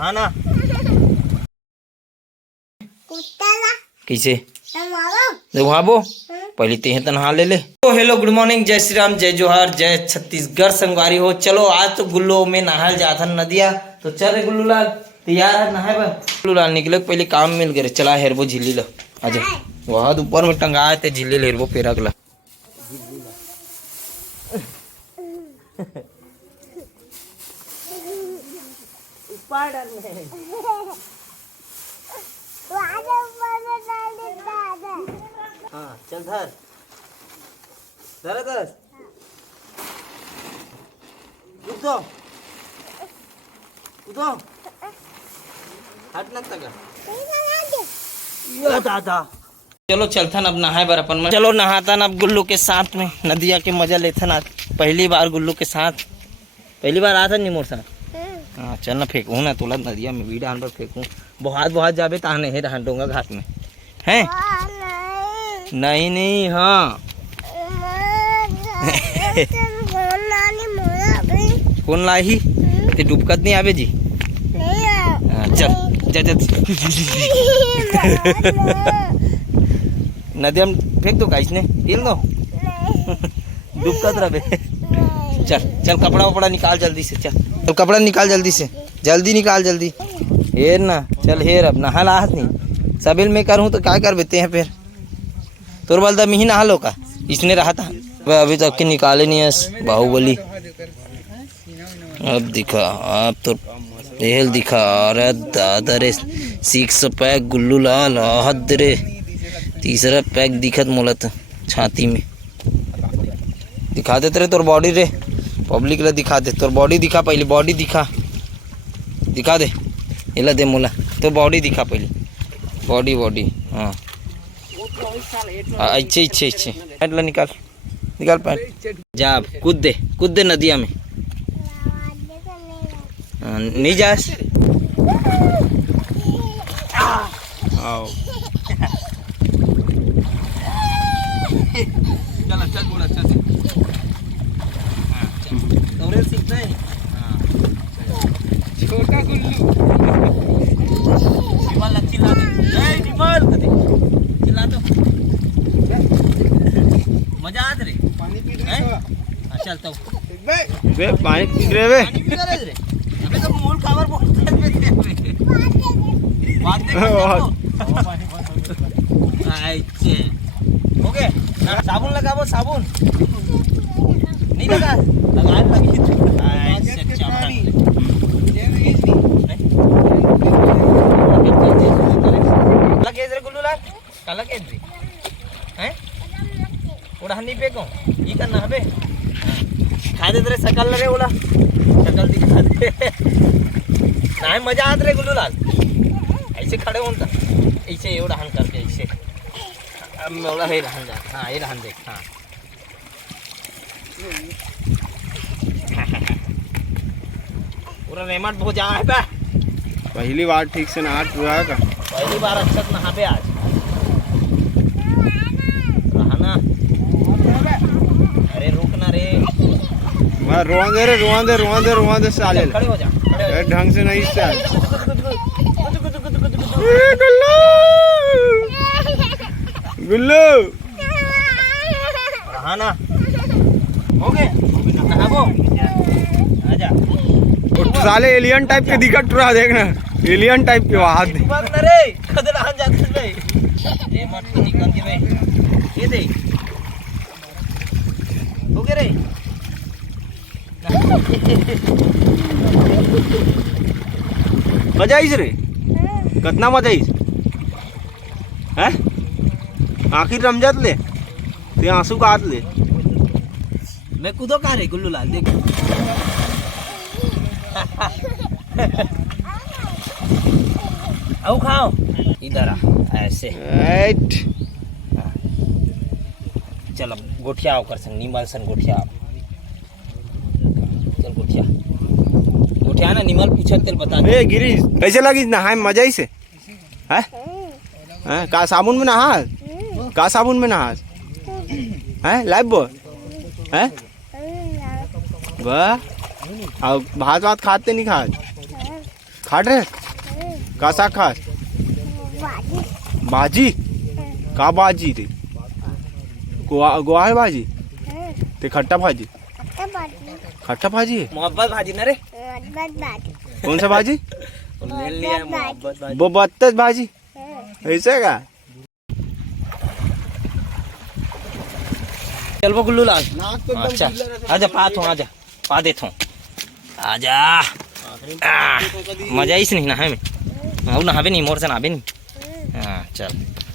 रहा ना कैसे वहाँ बो पहले तेहे तो नहा ले। तो हेलो गुड मॉर्निंग, जय श्री राम, जय जोहार, जय छत्तीसगढ़ संगवारी हो। चलो आज तो गुल्लो में नहाल जाता नदिया, तो चल रे गुल्लू लाल तैयार है नहाए बा। गुल्लू लाल निकले पहले काम मिल गए, चला हेरबो झिल्ली लो आजा वहाँ ऊपर में टंगा थे झिल्ली हेरबो पेरा गला। हाँ चल धर धर धर उठो उठो हट लगता का दादा। चलो चलथन अब नहाए बर अपन में। चलो नहाता अब गुल्लू के साथ में नदिया के मजा लेथन। आज पहली बार गुल्लू के साथ, पहली बार आता नहीं मोर साथ। हाँ चल ना फेंकूँ ना तुला नदिया में बीड़ा पर फेंकूँ। बहुत बहुत जाबे ताने है रहा डोंगा घाट में हैं। नहीं नहीं हाँ कौन लाई ते डूबकत नहीं आवे जी। चल जा जा नदी में फेंक दो गाइस ने हिल दो डूबकत रहे। चल चल कपड़ा वपड़ा निकाल जल्दी से, चल कपड़ा निकाल जल्दी से, जल्दी निकाल जल्दी। हेर ना चल हेर अब नहा लाहत नहीं सबेल में करूँ तो क्या कर बेते हैं फिर तोर बल दम ही नहा लो का इसने रहा था वह अभी तक के निकाले नहीं है बाहुबली। अब दिखा अब तो हेल दिखा। अरे दादा रे 6 पैक गुल्लू लाल हद रे, तीसरा पैक दिखत मोला तो छाती में। दिखा देते रे तोर बॉडी रे, पब्लिक ला दिखा दे तोर बॉडी दिखा पहले, बॉडी दिखा दिखा दे इला दे मोला तो बॉडी दिखा पहले, बॉडी बॉडी हाँ अच्छे अच्छे अच्छे पैंट ला निकाल निकाल पैंट। जा कूद दे नदिया में। नहीं जास आओ चल चल बोला चल तोरे सीखना है। छोटा गुल्लू विमल चिल्ला दे विमल चिल्ला दो मजा आत रे पानी पी रहे। चल तो बे पानी पी रहे रे अबे तो मूल खबर बोलता है बात अच्छे ओके साबुन लगाओ साबुन नहीं लगा लगी गुल्लू लाल काला केंद्री हैं उड़ा नहीं पे को ये करना है बे खा दे तेरे सकल रे उड़ा सकल दिखा दे ना मजा आत रे गुल्लू लाल ऐसे खड़े होता ऐसे ये उड़ान करके ऐसे अब मैं उड़ा ही रहन जा। हाँ ये रहन देख हाँ पूरा रेमट बहुत जा है बा। पहली बार ठीक से नहा पूरा का पहली बार अच्छा से नहा पे आज रहना। अरे रुकना रे रुआ दे साले खड़े हो जा ढंग से नहीं चल। गुल्लू रहना हो गए नहाबो आजा। साले एलियन टाइप के दिखत रहा देखना, एलियन टाइप के वहां दे बंद रे खदर आ जाते रे ये मत निकाल के भाई ये दे हो गए रे। मजा आईस रे कितना मजा आईस हैं। आखिर रमजात ले ते आंसू का हाथ ले मैं कूदो कहाँ रे गुल्लू लाल देख। आओ खाओ इधर आ ऐसे चल अब गोठिया आओ कर संग नीमल सन गोठिया चल गोठिया ना निमल पूछत तेल बता ए गिरीश कैसे लगी नहाए मजा ही से हैं हैं का साबुन में नहा का साबुन में नहा हैं लाइव बो हैं वाह भात खाते नहीं खाट रे का साग खास भाजी का भाजी ते गोहाळ भाजी ते खट्टा भाजी खट्टा भाजी है मोहब्बत भाजी ना रे कौन सा भाजी ले लिया मोहब्बत भाजी वो बत्तस भाजी ऐसे का चल वो गुल्लू लाल अच्छा आजा आजा पा देता हूँ आजा मजा इस नहीं नहाए में नहावे नहीं मोर से नहावे नहीं हाँ चल